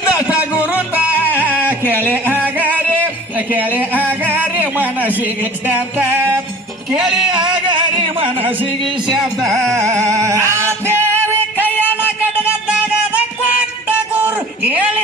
ದತ್ತ ಗುರುತ ಕೇಳಿ ಆಗರಿ ಮನಸ್ಸಿಗೆ ಶಾಂತ ಕೇಳಿ ಆಗರಿ ಮನಸ್ಸಿಗೆ ಶಾಂತ ದೇವಿ ಕೈಯನ ಕಡಗದ್ದಾಗದ ಕೊಟ್ಟ ಗುರು ಹೇಳಿ